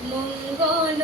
মঙ্গল